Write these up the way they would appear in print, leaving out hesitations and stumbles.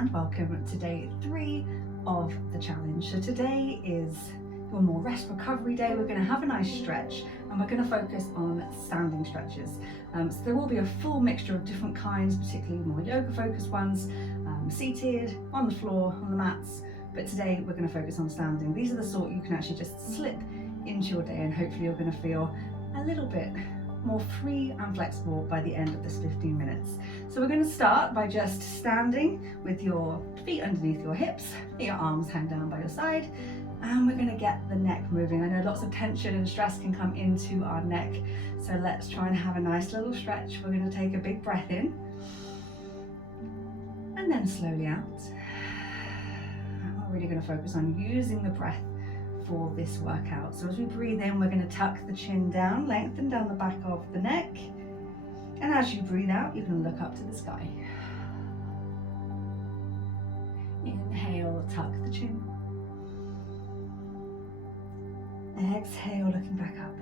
and welcome to day 3 of the challenge. So today is your more rest recovery day. We're going to have a nice stretch and we're going to focus on standing stretches. So there will be a full mixture of different kinds, particularly more yoga focused ones, seated, on the floor, on the mats, but today we're going to focus on standing. These are the sort you can actually just slip into your day and hopefully you're going to feel a little bit more free and flexible by the end of this 15 minutes. So we're going to start by just standing with your feet underneath your hips, your arms hang down by your side, and we're going to get the neck moving. I know lots of tension and stress can come into our neck, so let's try and have a nice little stretch. We're going to take a big breath in and then slowly out. And we're really going to focus on using the breath for this workout. So as we breathe in, we're going to tuck the chin down, lengthen down the back of the neck, and as you breathe out, you can look up to the sky. Inhale, tuck the chin. Exhale, looking back up.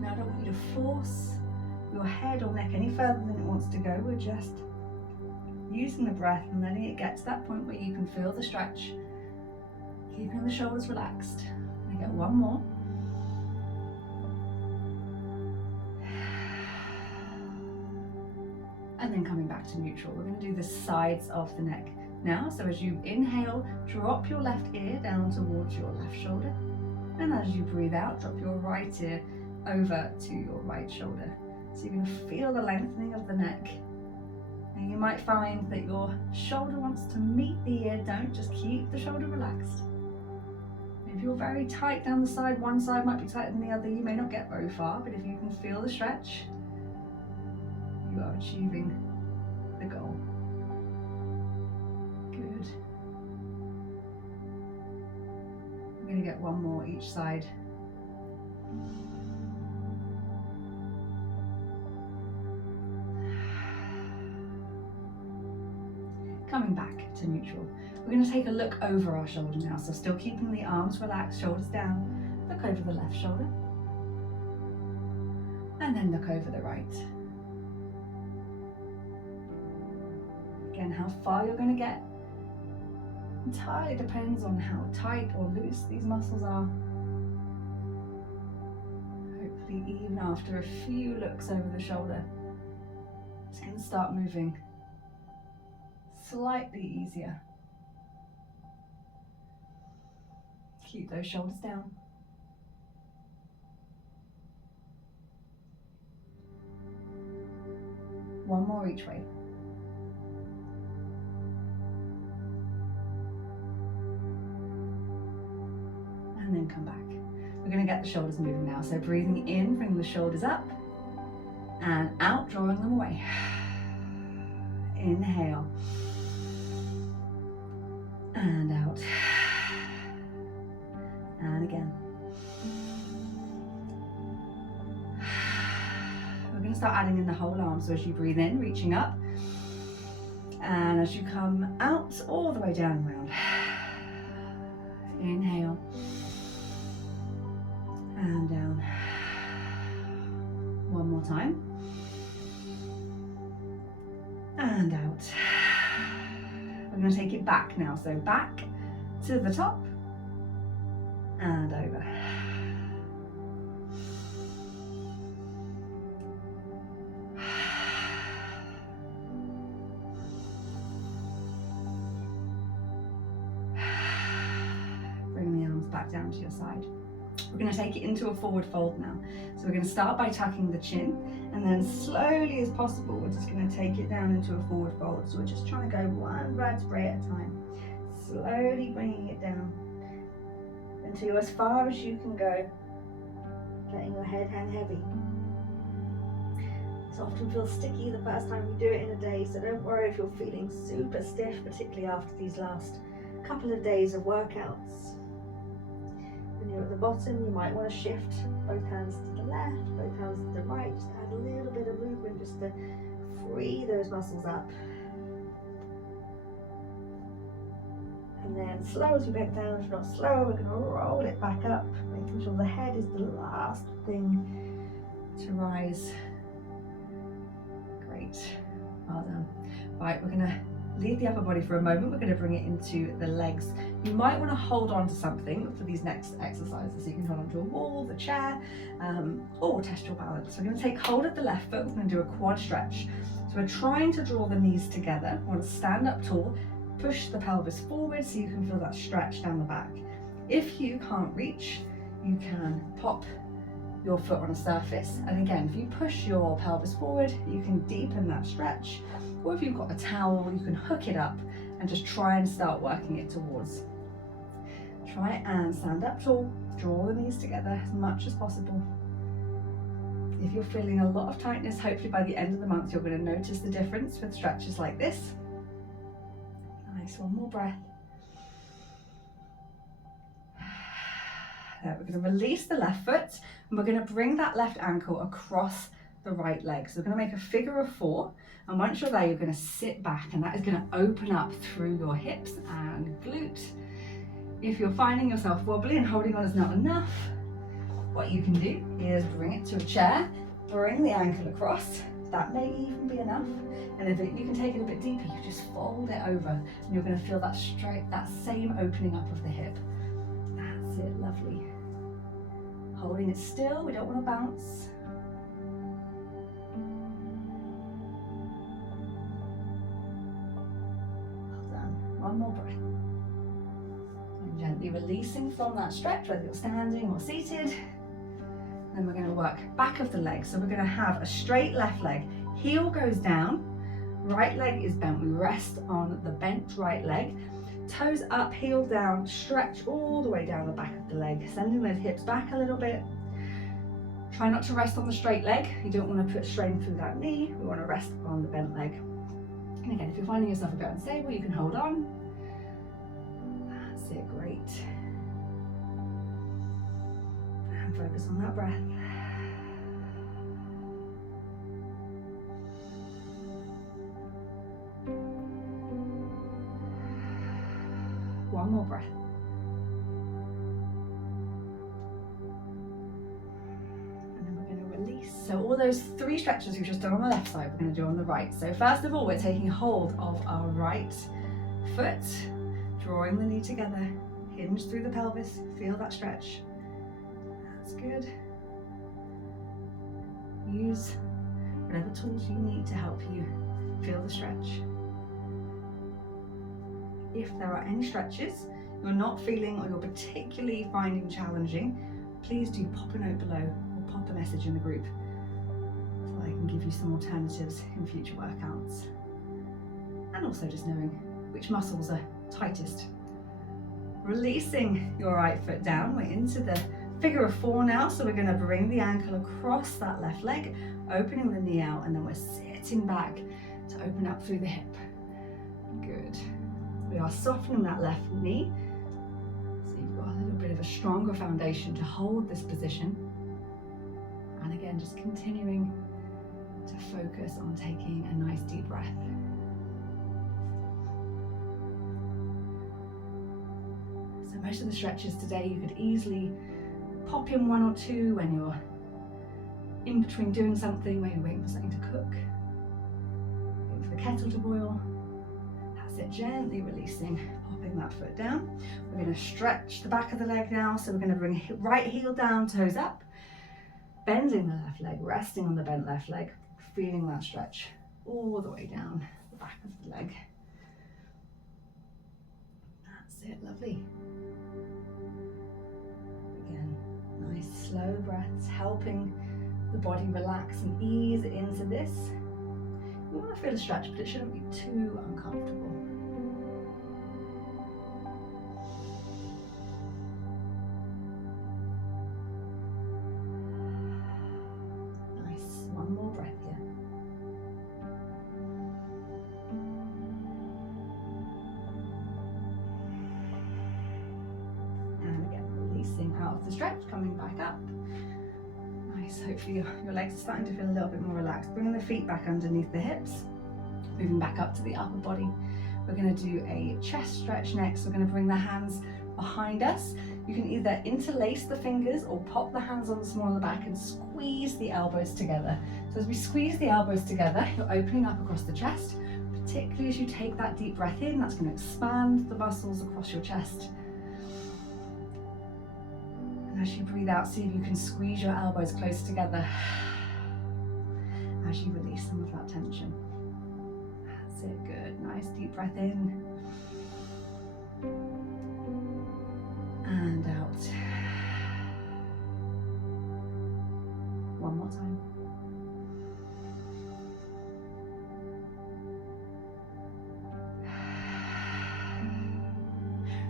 Now I don't want you to force your head or neck any further than it wants to go. We're just using the breath and letting it get to that point where you can feel the stretch, keeping the shoulders relaxed. I get one more. And then coming back to neutral. We're going to do the sides of the neck now. So as you inhale, drop your left ear down towards your left shoulder. And as you breathe out, drop your right ear over to your right shoulder. So you're going to feel the lengthening of the neck. And you might find that your shoulder wants to meet the ear. Don't just keep the shoulder relaxed. If you're very tight down the side, one side might be tighter than the other, you may not get very far, but if you can feel the stretch, you are achieving the goal. Good. I'm going to get one more each side. Coming back to neutral. We're going to take a look over our shoulder now. So still keeping the arms relaxed, shoulders down. Look over the left shoulder. And then look over the right. Again, how far you're going to get entirely depends on how tight or loose these muscles are. Hopefully even after a few looks over the shoulder, it's going to start moving slightly easier. Keep those shoulders down. One more each way. And then come back. We're going to get the shoulders moving now. So breathing in, bring the shoulders up, and out, drawing them away. Inhale. And out. And again. We're going to start adding in the whole arm. So as you breathe in, reaching up. And as you come out, all the way down and round. Inhale. And down. One more time. And out. We're going to take it back now. So back to the top and over. Bring the arms back down to your side. We're going to take it into a forward fold now. So we're going to start by tucking the chin, and then slowly as possible, we're just going to take it down into a forward fold. So we're just trying to go one vertebrae at a time. Slowly bringing it down until as far as you can go, letting your head hang heavy. This often feels sticky the first time you do it in a day, so don't worry if you're feeling super stiff, particularly after these last couple of days of workouts. When you're at the bottom, you might want to shift both hands to the left, both hands to the right, just add a little bit of movement just to free those muscles up. And then slow as we bend down, if not slower, we're going to roll it back up, making sure the head is the last thing to rise. Great. Well done. Right, we're gonna leave the upper body for a moment. We're gonna bring it into the legs. You might wanna hold on to something for these next exercises. So you can hold onto a wall, the chair, or test your balance. So we're gonna take hold of the left foot. We're gonna do a quad stretch. So we're trying to draw the knees together. We wanna stand up tall, push the pelvis forward so you can feel that stretch down the back. If you can't reach, you can pop your foot on a surface. And again, if you push your pelvis forward, you can deepen that stretch. Or if you've got a towel, you can hook it up and just try and start working it towards. Try and stand up tall, draw the knees together as much as possible. If you're feeling a lot of tightness, hopefully by the end of the month, you're going to notice the difference with stretches like this. Nice, one more breath. There, we're going to release the left foot and we're going to bring that left ankle across the right leg. So we're going to make a figure of 4, and once you're there, you're going to sit back, and that is going to open up through your hips and glute. If you're finding yourself wobbly and holding on is not enough, what you can do is bring it to a chair, bring the ankle across. That may even be enough. And if you can take it a bit deeper, you just fold it over, and you're going to feel that that same opening up of the hip. That's it, lovely. Holding it still, we don't want to bounce. One more breath. And gently releasing from that stretch, whether you're standing or seated. Then we're going to work back of the leg. So we're going to have a straight left leg. Heel goes down, right leg is bent. We rest on the bent right leg. Toes up, heel down, stretch all the way down the back of the leg, sending those hips back a little bit. Try not to rest on the straight leg. You don't want to put strain through that knee. We want to rest on the bent leg. And again, if you're finding yourself a bit unstable, you can hold on. That's it, great. And focus on that breath. One more breath. So all those 3 stretches we've just done on the left side, we're going to do on the right. So first of all, we're taking hold of our right foot, drawing the knee together, hinge through the pelvis, feel that stretch. That's good. Use whatever tools you need to help you feel the stretch. If there are any stretches you're not feeling or you're particularly finding challenging, please do pop a note below or pop a message in the group, so I can give you some alternatives in future workouts. And also just knowing which muscles are tightest. Releasing your right foot down, we're into the figure of 4 now, so we're going to bring the ankle across that left leg, opening the knee out, and then we're sitting back to open up through the hip. Good. We are softening that left knee, so you've got a little bit of a stronger foundation to hold this position. And again, just continuing to focus on taking a nice deep breath. So most of the stretches today, you could easily pop in 1 or 2 when you're in between doing something, when you're waiting for something to cook, waiting for the kettle to boil. That's it, gently releasing, popping that foot down. We're going to stretch the back of the leg now, so we're going to bring right heel down, toes up, bending the left leg, resting on the bent left leg, feeling that stretch all the way down the back of the leg. That's it, lovely. Again, nice slow breaths, helping the body relax and ease into this. You want to feel a stretch, but it shouldn't be too uncomfortable. Nice, one more breath here. And again, releasing out of the stretch, coming back up. Nice, hopefully your legs are starting to feel a little bit more relaxed. Bringing the feet back underneath the hips, moving back up to the upper body. We're going to do a chest stretch next. We're going to bring the hands behind us. You can either interlace the fingers or pop the hands on the small of the back and squeeze the elbows together. So as we squeeze the elbows together, you're opening up across the chest, particularly as you take that deep breath in. That's going to expand the muscles across your chest. And as you breathe out, see if you can squeeze your elbows close together as you release some of that tension. That's it, good. Nice deep breath in and out. One more time.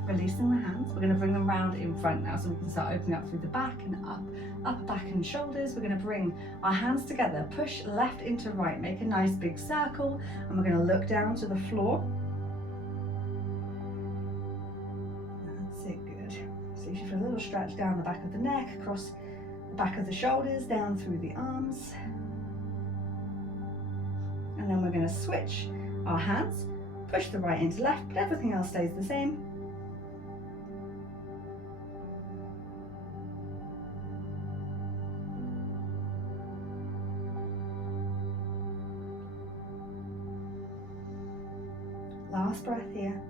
Releasing the hands, we're going to bring them round in front now, so we can start opening up through the back and up, upper back and shoulders. We're going to bring our hands together, push left into right, make a nice big circle, and we're going to look down to the floor. That's it, good. So you should feel a little stretch down the back of the neck, across the back of the shoulders, down through the arms. And then we're going to switch our hands, push the right into left, but everything else stays the same. Last breath here.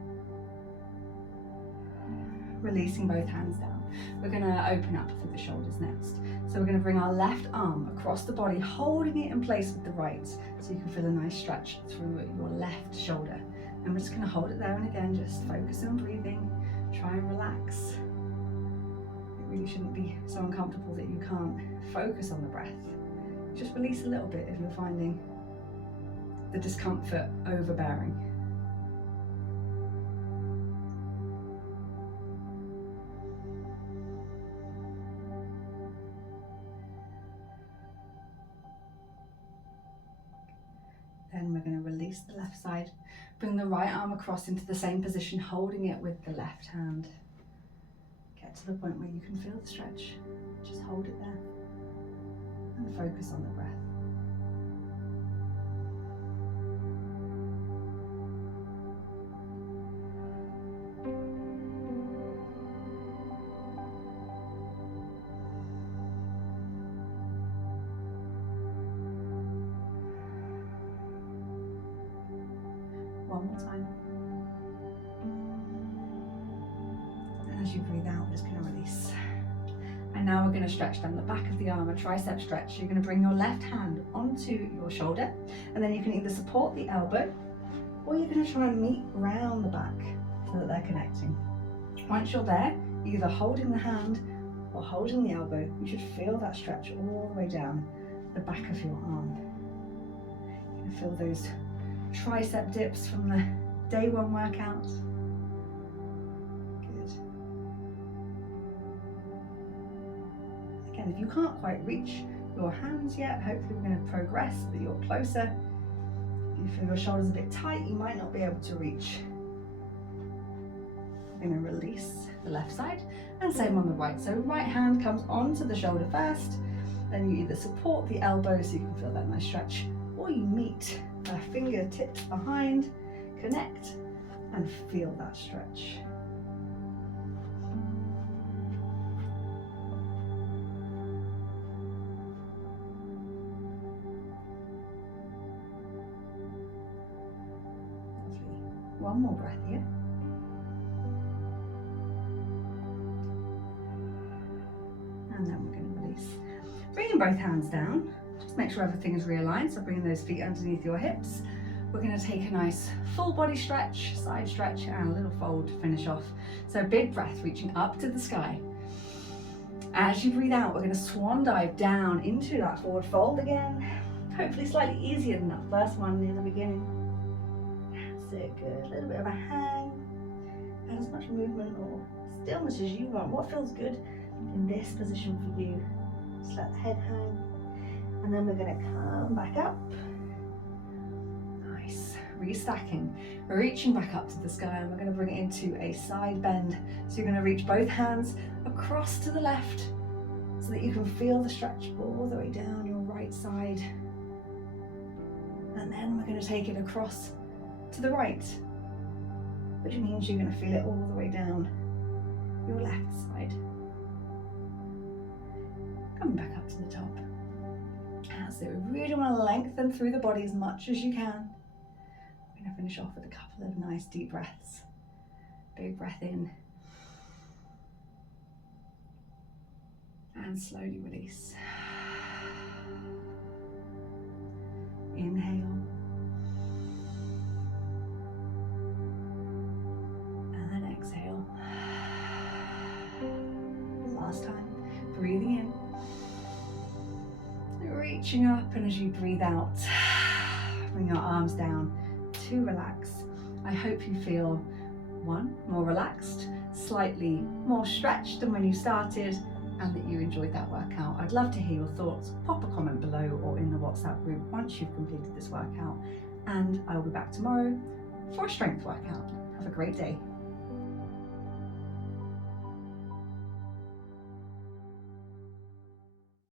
Releasing both hands down. We're going to open up through the shoulders next. So we're going to bring our left arm across the body, holding it in place with the right, so you can feel a nice stretch through your left shoulder. And we're just going to hold it there, and again, just focus on breathing. Try and relax. It really shouldn't be so uncomfortable that you can't focus on the breath. Just release a little bit if you're finding the discomfort overbearing. Then we're going to release the left side, bring the right arm across into the same position, holding it with the left hand. Get to the point where you can feel the stretch. Just hold it there and focus on the breath. One more time. And as you breathe out, we're just going to release. And now we're going to stretch down the back of the arm, a tricep stretch. You're going to bring your left hand onto your shoulder, and then you can either support the elbow, or you're going to try and meet round the back so that they're connecting. Once you're there, either holding the hand or holding the elbow, you should feel that stretch all the way down the back of your arm. You can feel those tricep dips from the day one workout. Good. Again, if you can't quite reach your hands yet, hopefully we're going to progress so that you're closer. If you feel your shoulders a bit tight, you might not be able to reach. We're going to release the left side, and same on the right. So right hand comes onto the shoulder first, then you either support the elbow so you can feel that nice stretch, or you meet fingertips behind, connect, and feel that stretch. One more breath here. And then we're going to release. Bringing both hands down. Just make sure everything is realigned, so bringing those feet underneath your hips. We're going to take a nice full body stretch, side stretch, and a little fold to finish off. So big breath, reaching up to the sky. As you breathe out, we're going to swan dive down into that forward fold again. Hopefully slightly easier than that first one in the beginning. That's it, good. A little bit of a hang. And as much movement or stillness as you want. What feels good in this position for you? Just let the head hang. And then we're going to come back up. Nice. Restacking. We're reaching back up to the sky, and we're going to bring it into a side bend. So you're going to reach both hands across to the left so that you can feel the stretch all the way down your right side. And then we're going to take it across to the right, which means you're going to feel it all the way down your left side. Coming back up to the top. That's it. We really want to lengthen through the body as much as you can. We're going to finish off with a couple of nice deep breaths. Big breath in. And slowly release. Inhale. And then exhale. Last time. Breathing in. Reaching up, and as you breathe out, bring your arms down to relax. I hope you feel, one, more relaxed, slightly more stretched than when you started, and that you enjoyed that workout. I'd love to hear your thoughts. Pop a comment below or in the WhatsApp group once you've completed this workout, and I will be back tomorrow for a strength workout. Have a great day.